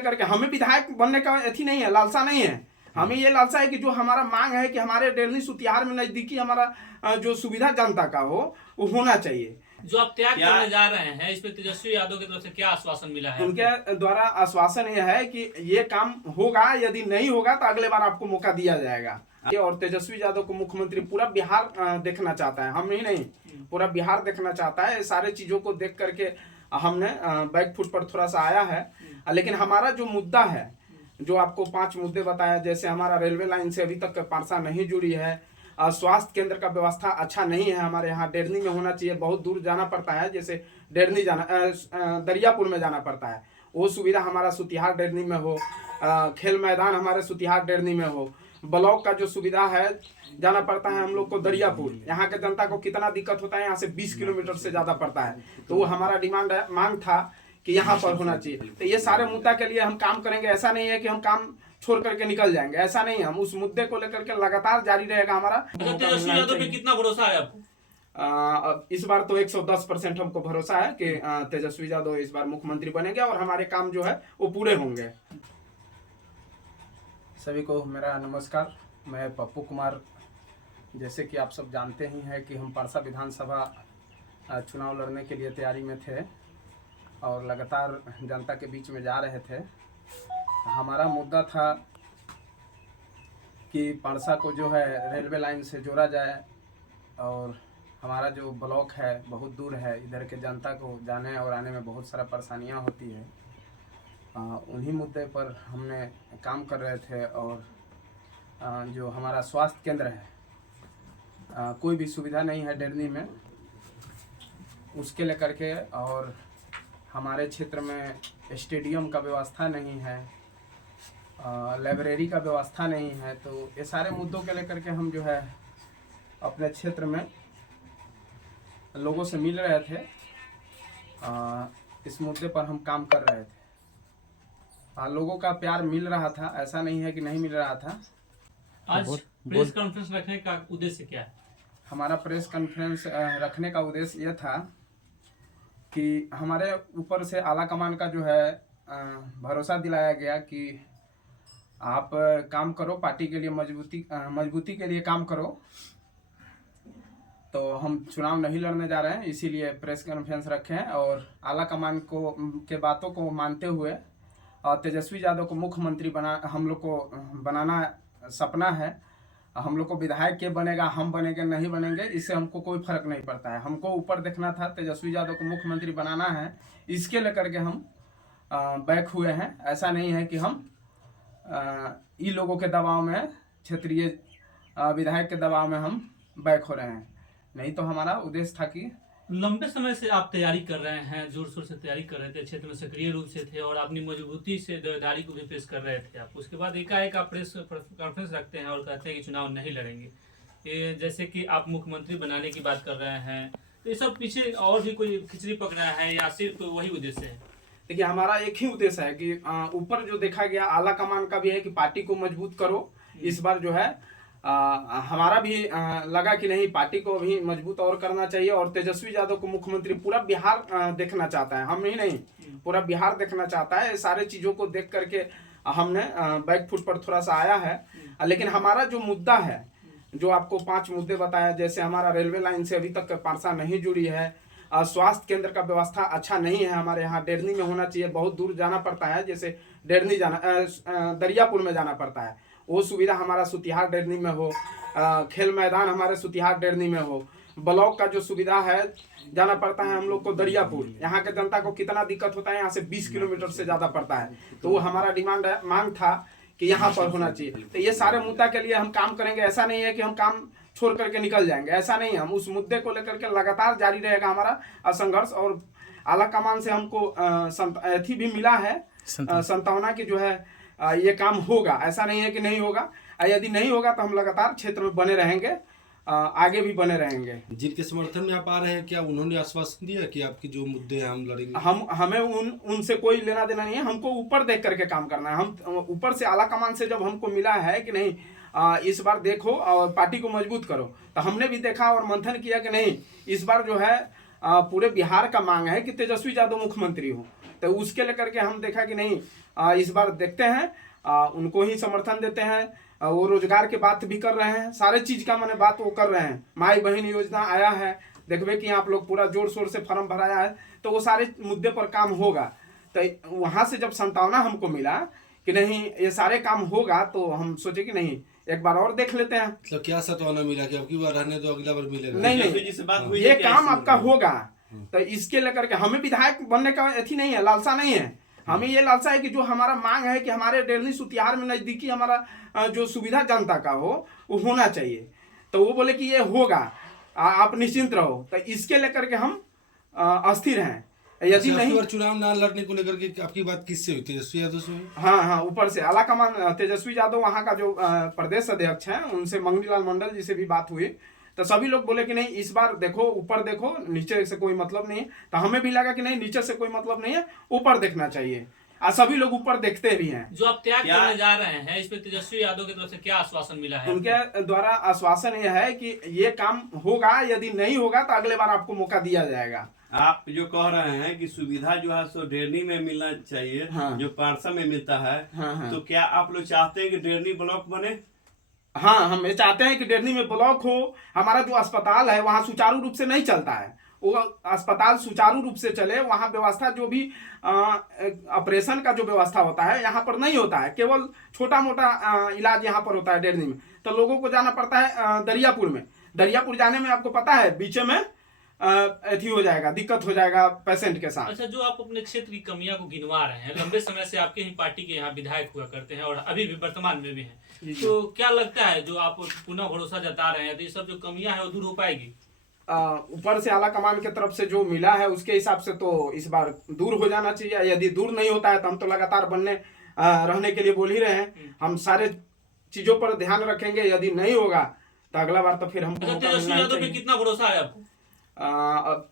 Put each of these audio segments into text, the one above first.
करके हमें विधायक बनने का अथी नहीं है, लालसा नहीं है। हमें ये लालसा है कि जो हमारा मांग है कि हमारे डेरनी सुतिहार में नजदीकी हमारा जो सुविधा जनता का हो वो होना चाहिए। जो आप त्याग करने जा रहे हैं, इस पे तेजस्वी यादव की तरफ से क्या आश्वासन मिला है? उनके द्वारा आश्वासन यह है कि ये काम होगा, यदि नहीं होगा तो अगले बार आपको मौका दिया जाएगा। और तेजस्वी यादव को मुख्यमंत्री पूरा बिहार देखना चाहता है, हम ही नहीं, पूरा बिहार देखना चाहता है। सारे चीजों को देख करके हमने बैकफुट पर थोड़ा सा आया है। लेकिन हमारा जो मुद्दा है, जो आपको 5 मुद्दे बताया, जैसे हमारा रेलवे लाइन से अभी तक पारसा नहीं जुड़ी है, स्वास्थ्य केंद्र का व्यवस्था अच्छा नहीं है, हमारे यहाँ डेरनी में होना चाहिए, बहुत दूर जाना पड़ता है, जैसे डेरनी जाना दरियापुर में जाना पड़ता है, वो सुविधा हमारा सुतिहार डेरनी में हो। खेल मैदान हमारे सुतिहार डेरनी में हो। ब्लॉक का जो सुविधा है, जाना पड़ता है हम लोग को दरियापुर। यहाँ के जनता को कितना दिक्कत होता है, यहाँ से 20 किलोमीटर से ज्यादा पड़ता है। तो वो हमारा डिमांड है, मांग था कि यहाँ पर होना चाहिए। तो ये सारे मुद्दा के लिए हम काम करेंगे। ऐसा नहीं है कि हम काम छोड़ करके निकल जाएंगे, ऐसा नहीं है। हम उस मुद्दे को लेकर के लगातार जारी रहेगा हमारा। तेजस्वी यादव पे कितना भरोसा है आपको? इस बार तो 110% हमको भरोसा है कि तेजस्वी यादव इस बार मुख्यमंत्री बनेंगे और हमारे काम जो है वो पूरे होंगे। सभी को मेरा नमस्कार। मैं पप्पू कुमार। जैसे कि आप सब जानते ही हैं कि हम पारसा विधानसभा चुनाव लड़ने के लिए तैयारी में थे और लगातार जनता के बीच में जा रहे थे। हमारा मुद्दा था कि पारसा को जो है रेलवे लाइन से जोड़ा जाए, और हमारा जो ब्लॉक है बहुत दूर है, इधर के जनता को जाने और आने में बहुत सारा परेशानियां होती है। उन्हीं मुद्दे पर हमने काम कर रहे थे। और जो हमारा स्वास्थ्य केंद्र है, कोई भी सुविधा नहीं है डेरनी में, उसके लेकर के, और हमारे क्षेत्र में स्टेडियम का व्यवस्था नहीं है, लाइब्रेरी का व्यवस्था नहीं है। तो ये सारे मुद्दों के लेकर के हम जो है अपने क्षेत्र में लोगों से मिल रहे थे। इस मुद्दे पर हम काम कर रहे थे। लोगों का प्यार मिल रहा था, ऐसा नहीं है कि नहीं मिल रहा था। आज प्रेस कॉन्फ्रेंस रखने का उद्देश्य क्या है? हमारा प्रेस कॉन्फ्रेंस रखने का उद्देश्य यह था कि हमारे ऊपर से आला कमान का जो है भरोसा दिलाया गया कि आप काम करो, पार्टी के लिए मजबूती के लिए काम करो। तो हम चुनाव नहीं लड़ने जा रहे हैं, इसीलिए प्रेस कॉन्फ्रेंस रखे हैं। और आला कमान के बातों को मानते हुए और तेजस्वी यादव को मुख्यमंत्री हम लोग को बनाना सपना है। हम लोग को विधायक के बनेगा, हम बनेंगे नहीं बनेंगे, इससे हमको कोई फर्क नहीं पड़ता है। हमको ऊपर देखना था, तेजस्वी यादव को मुख्यमंत्री बनाना है, इसके लेकर के हम बैक हुए हैं। ऐसा नहीं है कि हम इन लोगों के दबाव में, क्षेत्रीय विधायक के दबाव में हम बैक हो रहे हैं। नहीं तो हमारा उद्देश्य था कि लंबे समय से आप तैयारी कर रहे हैं, जोर शोर से तैयारी कर रहे थे, क्षेत्र में सक्रिय रूप से थे और अपनी मजबूती से दावेदारी को भी पेश कर रहे थे आप। उसके बाद एकाएक आप प्रेस कॉन्फ्रेंस रखते हैं और कहते हैं कि चुनाव नहीं लड़ेंगे। ये जैसे कि आप मुख्यमंत्री बनाने की बात कर रहे हैं, तो ये सब पीछे और भी कोई खिचड़ी पक रहा है या सिर्फ वही उद्देश्य है? देखिए, हमारा एक ही उद्देश्य है कि ऊपर जो देखा गया आला कमान का भी है कि पार्टी को मजबूत करो। इस बार जो है हमारा भी लगा कि नहीं, पार्टी को भी मजबूत और करना चाहिए। और तेजस्वी यादव को मुख्यमंत्री पूरा बिहार देखना चाहता है, हम ही नहीं, पूरा बिहार देखना चाहता है। सारे चीजों को देख करके हमने बैकफुट पर थोड़ा सा आया है। लेकिन हमारा जो मुद्दा है, जो आपको 5 मुद्दे बताया, जैसे हमारा रेलवे लाइन से अभी तक पारसा नहीं जुड़ी है, स्वास्थ्य केंद्र का व्यवस्था अच्छा नहीं है, हमारे यहाँ डेरनी में होना चाहिए, बहुत दूर जाना पड़ता है, जैसे डेरनी जाना दरियापुर में जाना पड़ता है, वो सुविधा हमारा सुतिहार डेरनी में हो। खेल मैदान हमारे सुतिहार डेरनी में हो। ब्लॉक का जो सुविधा है, जाना पड़ता है हम लोग को दरियापुर। यहाँ के जनता को कितना दिक्कत होता है, यहाँ से 20 किलोमीटर से ज्यादा पड़ता है। तो वो हमारा डिमांड है, मांग था कि यहाँ पर होना चाहिए। तो ये सारे मुद्दा के लिए हम काम करेंगे। ऐसा नहीं है कि हम काम छोड़ करके निकल जाएंगे, ऐसा नहीं है। हम उस मुद्दे को लेकर के लगातार जारी रहेगा हमारा संघर्ष। और आला कमान से हमको अथी भी मिला है, संतावना की जो है ये काम होगा, ऐसा नहीं है कि नहीं होगा। यदि नहीं होगा तो हम लगातार क्षेत्र में बने रहेंगे, आगे भी बने रहेंगे। जिनके समर्थन में आप आ रहे हैं, क्या उन्होंने आश्वासन दिया कि आपके जो मुद्दे हैं हम लड़ेंगे? हमें उनसे कोई लेना देना नहीं है। हमको ऊपर देख करके काम करना है। हम ऊपर से आला कमान से जब हमको मिला है कि नहीं, इस बार देखो और पार्टी को मजबूत करो, तो हमने भी देखा और मंथन किया कि नहीं, इस बार जो है पूरे बिहार का मांग है कि तेजस्वी यादव मुख्यमंत्री हो। तो उसके लेकर के हम देखा कि नहीं, इस बार देखते हैं, उनको ही समर्थन देते हैं। वो रोजगार के बात भी कर रहे हैं, सारे चीज का मैंने बात वो कर रहे हैं। माई बहन योजना आया है, देखबे कि आप लोग पूरा जोर शोर से फॉर्म भराया है, तो वो सारे मुद्दे पर काम होगा। तो वहां से जब संतावना हमको मिला कि नहीं ये सारे काम होगा, तो हम सोचे कि नहीं एक बार और देख लेते हैं। मतलब क्या सत्वाना मिला कि अब की बार रहने दो, अगला बार मिलेगा? नहीं, ये काम आपका होगा। तो इसके लेकर के हमें विधायक बनने का अथी नहीं है, लालसा नहीं है। हमें ये लालसा है कि जो हमारा मांग है कि हमारे डेरनी सुतिहार में नजदीकी हमारा जो सुविधा जनता का हो वो होना चाहिए। तो वो बोले कि ये होगा, आप निश्चिंत रहो। तो इसके लेकर के हम अस्थिर हैं। यदि नहीं चुनाव ना लड़ने को लेकर के आपकी बात किससे हुई? तेजस्वी यादव से हुई? हाँ, ऊपर से आला कमान तेजस्वी यादव वहाँ का जो प्रदेश अध्यक्ष हैं, उनसे मंगनीलाल मंडल जी से भी बात हुई। तो सभी लोग बोले कि नहीं इस बार देखो, ऊपर देखो, नीचे से कोई मतलब नहीं है। तो हमें भी लगा कि नहीं नीचे से कोई मतलब नहीं है, ऊपर देखना चाहिए। और सभी लोग ऊपर देखते भी हैं। जो आप त्याग करने जा रहे हैं, इस पे तेजस्वी यादव की तरफ से क्या आश्वासन मिला है? उनके द्वारा आश्वासन यह है कि ये काम होगा, यदि नहीं होगा तो अगले बार आपको मौका दिया जाएगा। आप जो कह रहे हैं कि सुविधा जो है सो डेरनी में मिलना चाहिए, हाँ। जो पारसा में मिलता है, हाँ। तो क्या आप लोग चाहते हैं कि डेरनी ब्लॉक बने? हाँ, हम ये चाहते हैं कि डेरनी में ब्लॉक हो। हमारा जो अस्पताल है वहाँ सुचारू रूप से नहीं चलता है, वो अस्पताल सुचारू रूप से चले। वहाँ व्यवस्था जो भी ऑपरेशन का जो व्यवस्था होता है यहाँ पर नहीं होता है, केवल छोटा मोटा इलाज यहाँ पर होता है डेरनी में। तो लोगों को जाना पड़ता है दरियापुर में। दरियापुर जाने में आपको पता है बीच में अथी हो जाएगा, दिक्कत हो जाएगा पेशेंट के साथ। अच्छा, जो आप अपने क्षेत्र की कमियां को गिनवा रहे हैं, लंबे समय से आपके ही पार्टी के यहाँ विधायक हुआ करते हैं और अभी भी वर्तमान में भी हैं, तो क्या लगता है जो आप पुनः भरोसा जता रहे हैं, तो ये सब जो कमियां हैं वो दूर हो पाएगी? ऊपर से आला कमान के तरफ से जो मिला है उसके हिसाब से तो इस बार दूर हो जाना चाहिए। यदि दूर नहीं होता है तो हम तो लगातार बनने रहने के लिए बोल ही रहे हैं। हम सारे चीजों पर ध्यान रखेंगे। यदि नहीं होगा तो अगला बार तो फिर हमको तेजस्वी यादव पे कितना भरोसा है आपको?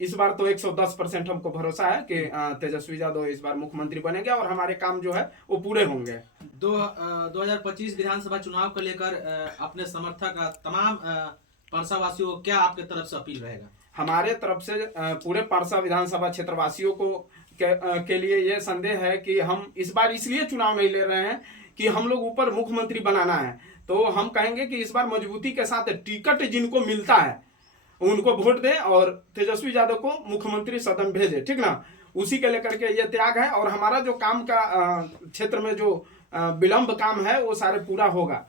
इस बार तो 110% हमको भरोसा है कि तेजस्वी यादव इस बार मुख्यमंत्री बनेंगे और हमारे काम जो है वो पूरे होंगे। 2025 विधानसभा चुनाव को लेकर अपने समर्थक तमाम पारसा वासियों को क्या आपके तरफ से अपील रहेगा? हमारे तरफ से पूरे पारसा विधानसभा क्षेत्र वासियों को के लिए ये संदेह है कि हम इस बार इसलिए चुनाव नहीं ले रहे हैं कि हम लोग ऊपर मुख्यमंत्री बनाना है। तो हम कहेंगे कि इस बार मजबूती के साथ टिकट जिनको मिलता है उनको वोट दे और तेजस्वी यादव को मुख्यमंत्री सदन भेजे, ठीक ना। उसी के लेकर के ये त्याग है और हमारा जो काम का क्षेत्र में जो विलंब काम है वो सारे पूरा होगा।